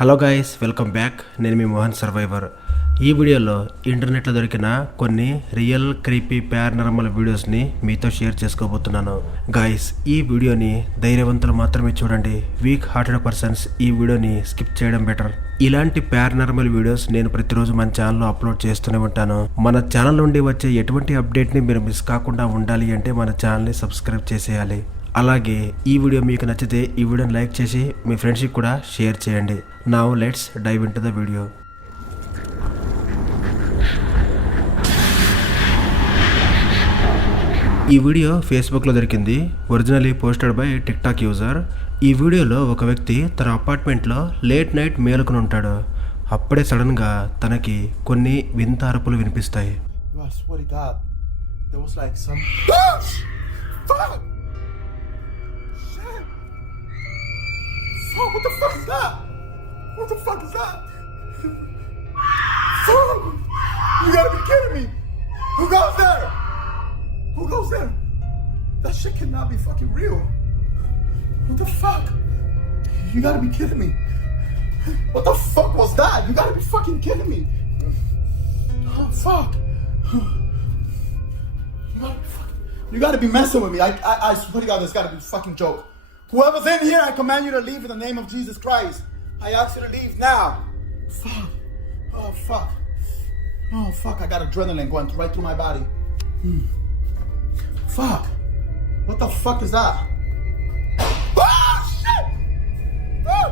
Hello guys, welcome back. నేను మీ Mohan survivor. ఈ వీడియోలో ఇంటర్నెట్లో దొరికిన కొన్ని రియల్ క్రీపీ పారానార్మల్ వీడియోస్ని మీతో షేర్ చేసుకోబోతున్నాను. గైస్, ఈ వీడియోని ధైర్యవంతులు మాత్రమే చూడండి. వీక్ హార్టెడ్ పర్సన్స్ ఈ వీడియోని స్కిప్ చేయడం బెటర్. ఇలాంటి పారానార్మల్ వీడియోస్ నేను ప్రతిరోజు మన ఛానల్లో అప్లోడ్ చేస్తూనే ఉంటాను. మన ఛానల్ నుండి వచ్చే ఎటువంటి అప్డేట్ని మీరు మిస్ కాకుండా ఉండాలి అంటే మన ఛానల్ని సబ్స్క్రైబ్ చేసేయాలి. అలాగే ఈ వీడియో మీకు నచ్చితే ఈ వీడియోని లైక్ చేసి మీ ఫ్రెండ్స్కి కూడా షేర్ చేయండి. Now let's dive into the video. ఈ వీడియో ఫేస్బుక్లో దొరికింది. Originally posted by TikTok user. ఈ వీడియోలో ఒక వ్యక్తి తన అపార్ట్మెంట్లో లేట్ నైట్ మేలుకుని ఉంటాడు. అప్పుడే సడన్గా తనకి కొన్ని వింత అరుపులు వినిపిస్తాయి. Oh, what the fuck is that? What the fuck is that? Fuck! You gotta be kidding me! Who goes there? Who goes there? That shit cannot be fucking real. What the fuck? You gotta be kidding me. What the fuck was that? You gotta be fucking kidding me. Oh, fuck. You gotta be messing with me. I swear to God, this gotta be a fucking joke. Whoever's in here, I command you to leave in the name of Jesus Christ. I ask you to leave now. Fuck. Oh, fuck. Oh, fuck. I got adrenaline going right through my body. Fuck. What the fuck is that? Oh, shit! Oh!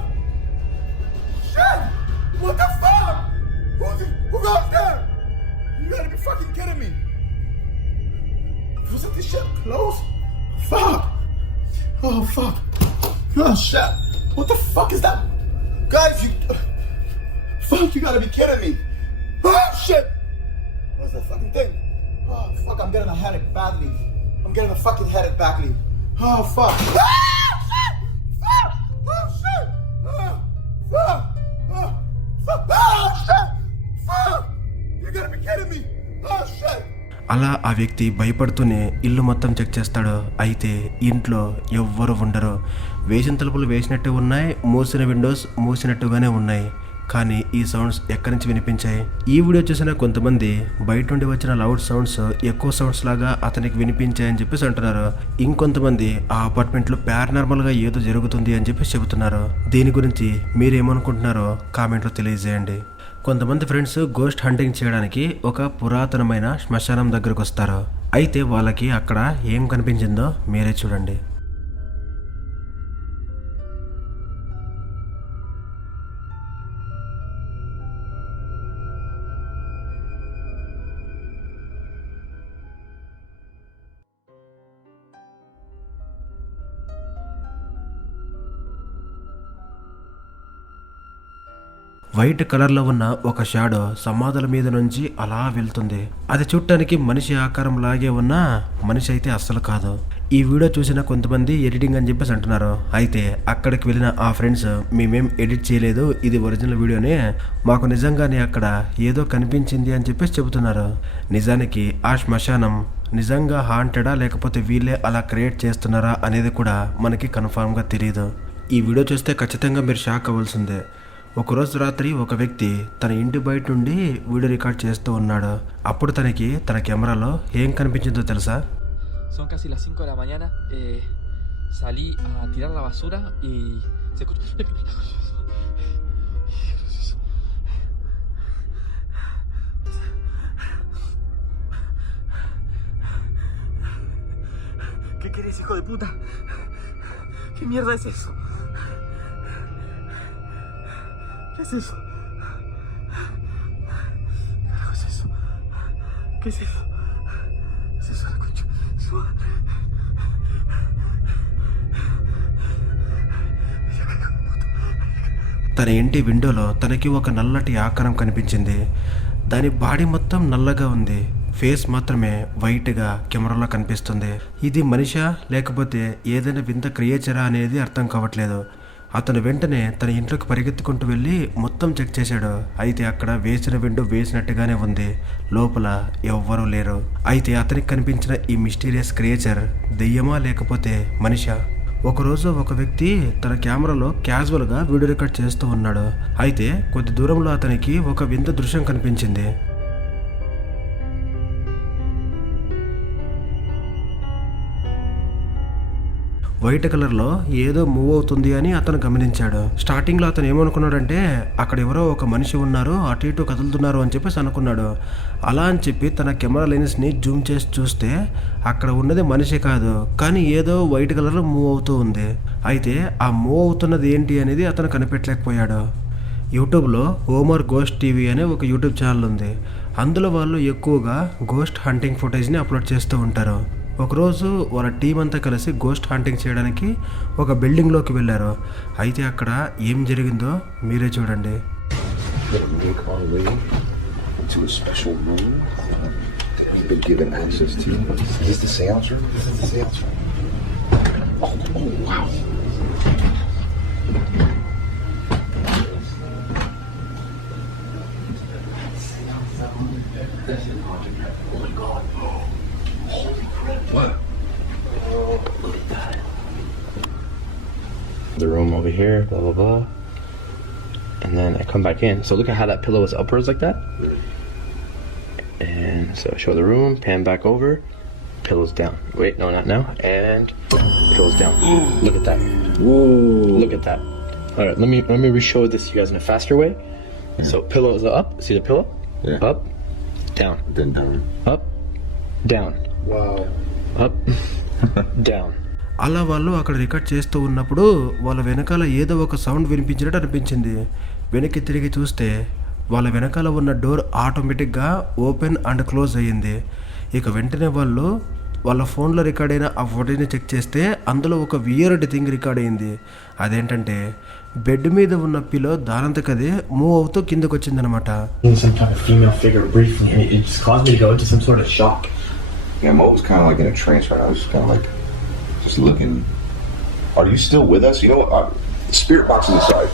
Shit! What the fuck? Who goes there? You gotta be fucking kidding me. Wasn't this shit close? Fuck. Oh, fuck. Oh, shit. What the fuck is that? Guys, fuck, you gotta be kidding me. Oh, shit. What's that fucking thing? Oh, fuck, I'm getting a headache badly. I'm getting a fucking headache badly. Oh, fuck. Ah, shit! Fuck! Oh, shit! Oh, fuck! Oh, fuck! Oh, shit! Fuck! You gotta be kidding me. Oh, shit. అలా ఆ వ్యక్తి భయపడుతూనే ఇల్లు మొత్తం check చేస్తాడు. అయితే ఇంట్లో ఎవ్వరు ఉండరు. వేసిన తలుపులు వేసినట్టు ఉన్నాయి, మూసిన విండోస్ మూసినట్టుగానే ఉన్నాయి. కానీ ఈ సౌండ్స్ ఎక్కడి నుంచి వినిపించాయి? ఈ వీడియో చూసిన కొంతమంది బయట నుండి వచ్చిన లౌడ్ సౌండ్స్ ఎక్కువ సౌండ్స్ లాగా అతనికి వినిపించాయని చెప్పేసి అంటున్నారు. ఇంకొంతమంది ఆ అపార్ట్మెంట్లో పారానార్మల్గా ఏదో జరుగుతుంది అని చెప్పేసి చెబుతున్నారు. దీని గురించి మీరేమనుకుంటున్నారో కామెంట్లో తెలియజేయండి. కొంతమంది ఫ్రెండ్స్ గోస్ట్ హంటింగ్ చేయడానికి ఒక పురాతనమైన శ్మశానం దగ్గరకు వస్తారు. అయితే వాళ్ళకి అక్కడ ఏం కనిపించిందో మీరే చూడండి. వైట్ కలర్లో ఉన్న ఒక షాడో సమాధుల మీద నుంచి అలా వెళ్తుంది. అది చూడటానికి మనిషి ఆకారం లాగే ఉన్న మనిషి అయితే అస్సలు కాదు. ఈ వీడియో చూసిన కొంతమంది ఎడిటింగ్ అని చెప్పేసి అంటున్నారు. అయితే అక్కడికి వెళ్ళిన ఆ ఫ్రెండ్స్ మేమేం ఎడిట్ చేయలేదు, ఇది ఒరిజినల్ వీడియోనే, మాకు నిజంగానే అక్కడ ఏదో కనిపించింది అని చెప్పేసి చెబుతున్నారు. నిజానికి ఆ శ్మశానం నిజంగా హాంటెడా లేకపోతే వీళ్ళే అలా క్రియేట్ చేస్తున్నారా అనేది కూడా మనకి కన్ఫామ్గా తెలియదు. ఈ వీడియో చూస్తే ఖచ్చితంగా మీరు షాక్ అవ్వాల్సిందే. ఒకరోజు రాత్రి ఒక వ్యక్తి తన ఇంటి బయట నుండి వీడియో రికార్డ్ చేస్తూ ఉన్నాడు. అప్పుడు తనకి తన కెమెరాలో ఏం కనిపించిందో తెలుసా? Son casi las 5 de la mañana. Salí a tirar la basura y se escuchó. ¿Qué quieres, hijo de puta? ¿Qué mierda es eso? ¿Qué es eso? ¿Qué es eso? ¿Qué es eso? ¿Qué es eso? తన ఇంటి విండోలో తనకి ఒక నల్లటి ఆకారం కనిపించింది. దాని body మొత్తం నల్లగా ఉంది, ఫేస్ మాత్రమే వైట్గా కెమెరాలో కనిపిస్తుంది. ఇది మనిషా లేకపోతే ఏదైనా వింత క్రియేచరా అనేది అర్థం కావట్లేదు. అతను వెంటనే తన ఇంట్లోకి పరిగెత్తుకుంటూ వెళ్ళి మొత్తం చెక్ చేశాడు. అయితే అక్కడ వేసిన విండో వేసినట్టుగానే ఉంది, లోపల ఎవ్వరూ లేరు. అయితే అతనికి కనిపించిన ఈ మిస్టీరియస్ క్రియేచర్ దెయ్యమా లేకపోతే మనిషా? ఒకరోజు ఒక వ్యక్తి తన కెమెరాలో క్యాజువల్గా వీడియో రికార్డ్ చేస్తూ ఉన్నాడు. అయితే కొద్ది దూరంలో అతనికి ఒక వింత దృశ్యం కనిపించింది. వైట్ కలర్లో ఏదో మూవ్ అవుతుంది అని అతను గమనించాడు. స్టార్టింగ్లో అతను ఏమనుకున్నాడంటే అక్కడ ఎవరో ఒక మనిషి ఉన్నారు, అటు ఇటు కదులుతున్నారు అని చెప్పేసి అనుకున్నాడు. అలా అని చెప్పి తన కెమెరా లెన్స్ని జూమ్ చేసి చూస్తే అక్కడ ఉన్నది మనిషి కాదు, కానీ ఏదో వైట్ కలర్లో మూవ్ అవుతూ ఉంది. అయితే ఆ మూవ్ అవుతున్నది ఏంటి అనేది అతను కనిపెట్టలేకపోయాడు. యూట్యూబ్లో ఓమర్ గోస్ట్ టీవీ అనే ఒక యూట్యూబ్ ఛానల్ ఉంది. అందులో వాళ్ళు ఎక్కువగా గోస్ట్ హంటింగ్ ఫుటేజ్ని అప్లోడ్ చేస్తూ ఉంటారు. ఒకరోజు వాళ్ళ టీం అంతా కలిసి గోస్ట్ హంటింగ్ చేయడానికి ఒక బిల్డింగ్లోకి వెళ్ళారు. అయితే అక్కడ ఏం జరిగిందో మీరే చూడండి. What? Look at that. The room over here, blah, blah, blah. And then I come back in. So look at how that pillow is upwards like that. And so show the room, pan back over, pillow's down. Wait, no, not now. And pillow's down. Look at that. Whoa. Look at that. All right, let me re-show this to you guys in a faster way. Yeah. So pillow is up. See the pillow? Yeah. Up, down. Then down. Up, down. Wow. Up, down. అలా వాళ్ళు అక్కడ record చేస్తూ ఉన్నప్పుడు వాళ్ళ వెనకాల ఏదో ఒక sound వినిపించినట్టు అనిపించింది. వెనక్కి తిరిగి చూస్తే వాళ్ళ వెనకాల ఉన్న డోర్ ఆటోమేటిక్గా ఓపెన్ అండ్ క్లోజ్ అయ్యింది. ఇక వెంటనే వాళ్ళు వాళ్ళ ఫోన్లో రికార్డ్ అయిన ఆ ఫోటోని చెక్ చేస్తే అందులో ఒక వియర్డ్ థింగ్ రికార్డ్ అయింది. అదేంటంటే బెడ్ మీద ఉన్న పిల్లో దానంతకదే మూవ్ అవుతూ కిందకు వచ్చిందనమాట. Some kind of female figure briefly, and it just caused me to go into some sort of shock. Yeah, Mo was kind of like in a trance right now. I was just kind of like, just looking. Are you still with us? You know what? Spirit box is inside.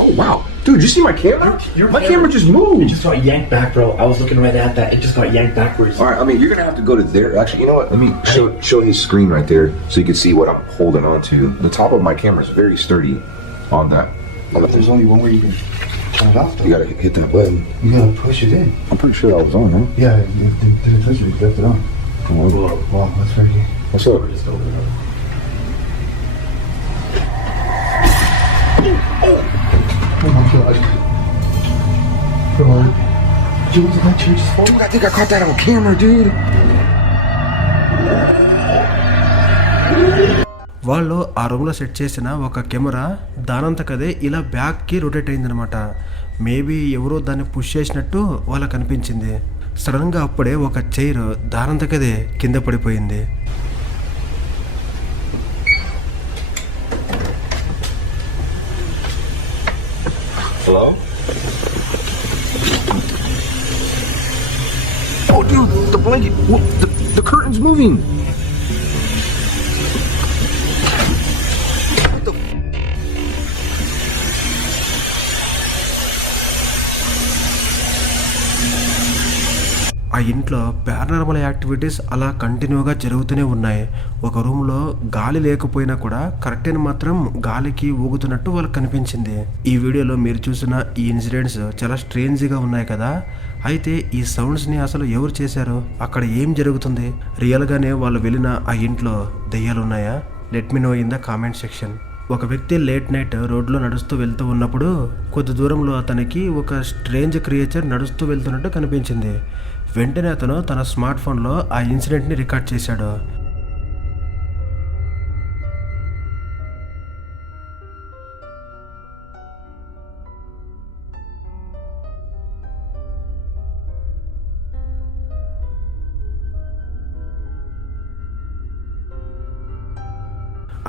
Oh, wow. Dude, you see my camera? My camera just moved. It just got yanked back, bro. I was looking right at that. It just got yanked backwards. All right, I mean, you're going to have to go to there. Actually, you know what? Let me show his screen right there so you can see what I'm holding on to. The top of my camera is very sturdy on that. There's only one way you can turn it off, though. You got to hit that button. You gotta push it in. I'm pretty sure that was on, huh? Yeah, you didn't touch it, you left it on. Whoa. Wow, that's crazy. What's up? Just open it up. Oh my god. God. Dude, was my church's phone? Dude, I think I caught that on camera, dude. వాళ్ళు ఆ రూమ్లో set చేసిన ఒక camera దానంతకదే ఇలా బ్యాక్కి rotate అయిందనమాట. Maybe ఎవరో దాన్ని పుష్ చేసినట్టు వాళ్ళకి అనిపించింది. సడన్గా అప్పుడే ఒక చైర్ దానంతకదే కింద పడిపోయింది. Hello? Oh, dude, the blanket. What? The curtain's moving. What the? ఆ ఇంట్లో పారానార్మల్ యాక్టివిటీస్ అలా కంటిన్యూగా జరుగుతూనే ఉన్నాయి. ఒక రూమ్లో గాలి లేకపోయినా కూడా కర్టెన్ మాత్రం గాలికి ఊగుతున్నట్టు వాళ్ళకి కనిపించింది. ఈ వీడియోలో మీరు చూసిన ఈ ఇన్సిడెంట్స్ చాలా స్ట్రేంజ్గా ఉన్నాయి కదా. అయితే ఈ సౌండ్స్ని అసలు ఎవరు చేశారు, అక్కడ ఏం జరుగుతుంది, రియల్గానే వాళ్ళు వెళ్ళిన ఆ ఇంట్లో దెయ్యాలు ఉన్నాయా? Let me know in the comment section. ఒక వ్యక్తి లేట్ నైట్ రోడ్లో నడుస్తూ వెళ్తూ ఉన్నప్పుడు కొద్ది దూరంలో అతనికి ఒక స్ట్రేంజ్ క్రియేచర్ నడుస్తూ వెళ్తున్నట్టు కనిపించింది. వెంటనే అతను తన స్మార్ట్ ఫోన్లో ఆ ఇన్సిడెంట్ని రికార్డ్ చేశాడు.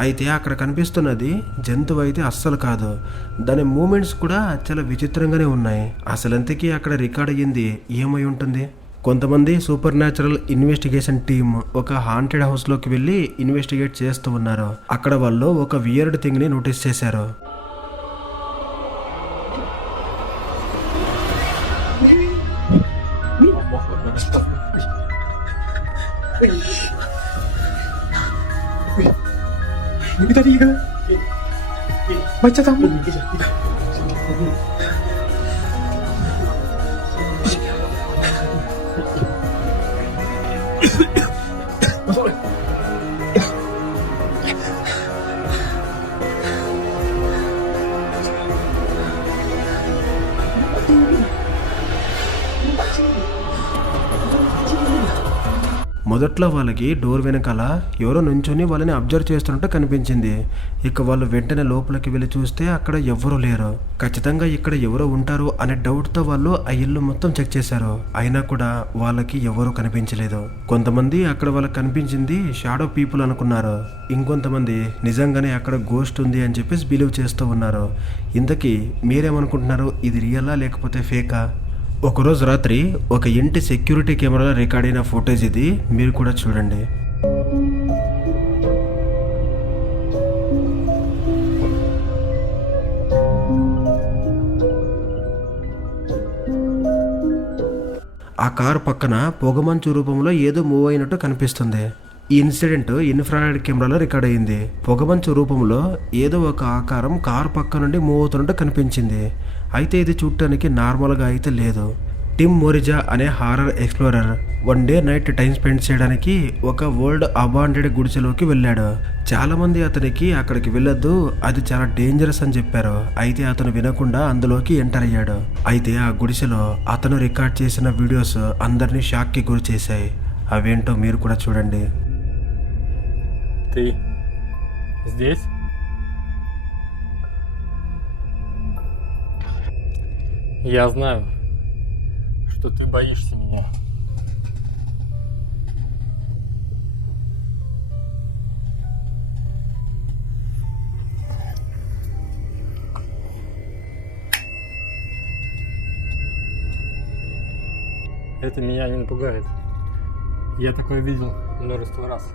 అయితే అక్కడ కనిపిస్తున్నది జంతువు అయితే అస్సలు కాదు. దాని మూమెంట్స్ కూడా చాలా విచిత్రంగానే ఉన్నాయి. అసలంతకీ అక్కడ రికార్డ్ అయ్యింది ఏమై ఉంటుంది? కొంతమంది సూపర్ న్యాచురల్ ఇన్వెస్టిగేషన్ టీమ్ ఒక హాంటెడ్ హౌస్లోకి వెళ్ళి ఇన్వెస్టిగేట్ చేస్తూ ఉన్నారు. అక్కడ వాళ్ళు ఒక వియర్డ్ థింగ్ని నోటీస్ చేశారు. Ini tadi kan? Baca tamu. Masuk. మొదట్లో వాళ్ళకి డోర్ వెనకాల ఎవరో నుంచుని వాళ్ళని అబ్జర్వ్ చేస్తున్నట్టు కనిపించింది. ఇక వాళ్ళు వెంటనే లోపలికి వెళ్ళి చూస్తే అక్కడ ఎవ్వరూ లేరు. ఖచ్చితంగా ఇక్కడ ఎవరో ఉంటారు అనే డౌట్తో వాళ్ళు ఆ ఇల్లు మొత్తం చెక్ చేశారు. అయినా కూడా వాళ్ళకి ఎవరూ కనిపించలేదు. కొంతమంది అక్కడ వాళ్ళకి కనిపించింది షాడో పీపుల్ అనుకున్నారు. ఇంకొంతమంది నిజంగానే అక్కడ గోస్ట్ ఉంది అని చెప్పేసి బిలీవ్ చేస్తూ ఉన్నారు. ఇంతకీ మీరేమనుకుంటున్నారు? ఇది రియలా లేకపోతే ఫేకా? ఒకరోజు రాత్రి ఒక ఇంటి సెక్యూరిటీ కెమెరాలో రికార్డ్ అయిన ఫుటేజ్ ఇది. మీరు కూడా చూడండి. ఆ కారు పక్కన పొగమంచు రూపంలో ఏదో మూవ్ అయినట్టు కనిపిస్తుంది. ఈ ఇన్సిడెంట్ ఇన్ఫ్రారెడ్ కెమెరాలో రికార్డ్ అయింది. పొగమంచు రూపంలో ఏదో ఒక ఆకారం కారు పక్క నుండి మూవ్ అవుతున్నట్టు కనిపించింది. అయితే ఇది చూడటానికి నార్మల్గా అయితే లేదు. టిమ్ మోరిజా అనే horror explorer one day night time spend చేయడానికి ఒక వరల్డ్ అబాండెడ్ గుడిసెలోకి వెళ్ళాడు. చాలా మంది అతనికి అక్కడికి వెళ్ళొద్దు, అది చాలా డేంజరస్ అని చెప్పారు. అయితే అతను వినకుండా అందులోకి ఎంటర్ అయ్యాడు. అయితే ఆ గుడిసెలో అతను రికార్డ్ చేసిన వీడియోస్ అందరినీ షాక్కి గురి చేశాయి. అవేంటో మీరు కూడా చూడండి. Ты здесь? Я знаю, что ты боишься меня. Это меня не напугает. Я такое видел множество раз.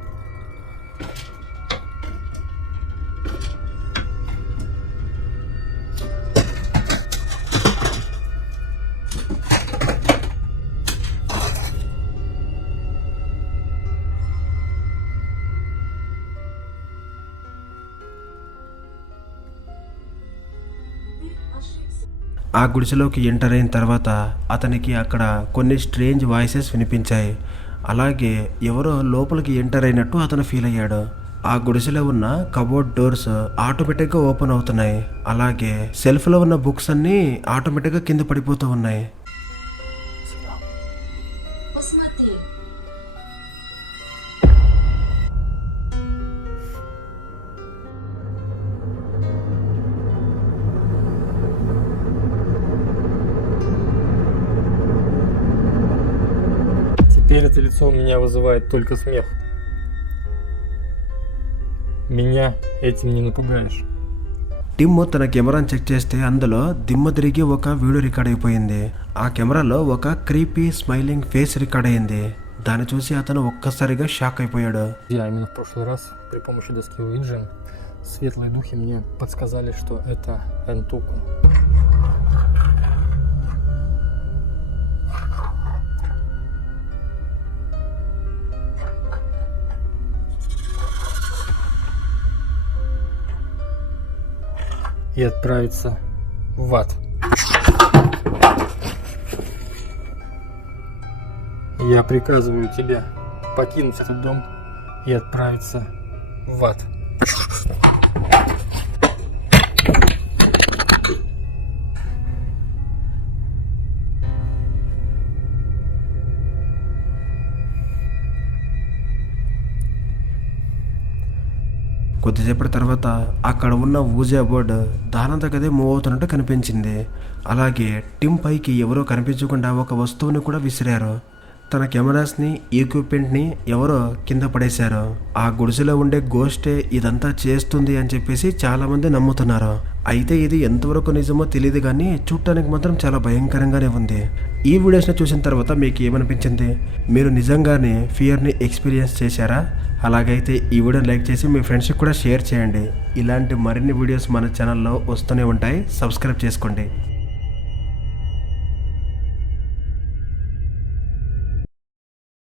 ఆ గుడిసెలోకి ఎంటర్ అయిన తర్వాత అతనికి అక్కడ కొన్ని స్ట్రేంజ్ వాయిసెస్ వినిపించాయి. అలాగే ఎవరో లోపలికి ఎంటర్ అయినట్టు అతను ఫీల్ అయ్యాడు. ఆ గుడిసెలో ఉన్న కబోర్డ్ డోర్స్ ఆటోమేటిక్గా ఓపెన్ అవుతున్నాయి. అలాగే సెల్ఫ్లో ఉన్న బుక్స్ అన్నీ ఆటోమేటిక్గా కింద పడిపోతూ ఉన్నాయి. Теперь это лицо у меня вызывает только смех. Меня этим не напугаешь. టిమ్ తన కెమెరాను చెక్ చేస్తే అందులో దిమ్మ తిరిగి ఒక వీడియో రికార్డ్ అయిపోయింది. ఆ కెమెరాలో ఒక క్రీపీ స్మైలింగ్ ఫేస్ రికార్డ్ అయింది. దాన్ని చూసి అతను ఒక్కసారిగా షాక్ అయిపోయాడు. Именно в прошлый раз при помощи доски Ouija светлые духи мне подсказали, что это Энтуку. И отправиться в ад. Я приказываю тебе покинуть этот дом и отправиться в ад. కొద్దిసేపటి తర్వాత అక్కడ ఉన్న ఊజా బోర్డ్ దానంతకదే మూవ్ అవుతున్నట్టు కనిపించింది. అలాగే టిమ్ పైకి ఎవరో కనిపించకుండా ఒక వస్తువుని కూడా విసిరారు. తన కెమెరాస్ని ఈక్విప్మెంట్ని ఎవరో కింద పడేశారు. ఆ గుడిసెలో ఉండే గోస్టే ఇదంతా చేస్తుంది అని చెప్పేసి చాలామంది నమ్ముతున్నారు. అయితే ఇది ఎంతవరకు నిజమో తెలియదు కానీ చూడటానికి మాత్రం చాలా భయంకరంగానే ఉంది. ఈ వీడియోస్ని చూసిన తర్వాత మీకు ఏమనిపించింది? మీరు నిజంగానే ఫియర్ని ఎక్స్పీరియన్స్ చేశారా? అలాగైతే ఈ వీడియోని లైక్ చేసి మీ ఫ్రెండ్స్కి కూడా షేర్ చేయండి. ఇలాంటి మరిన్ని వీడియోస్ మన ఛానల్లో వస్తూనే ఉంటాయి. సబ్స్క్రైబ్ చేసుకోండి.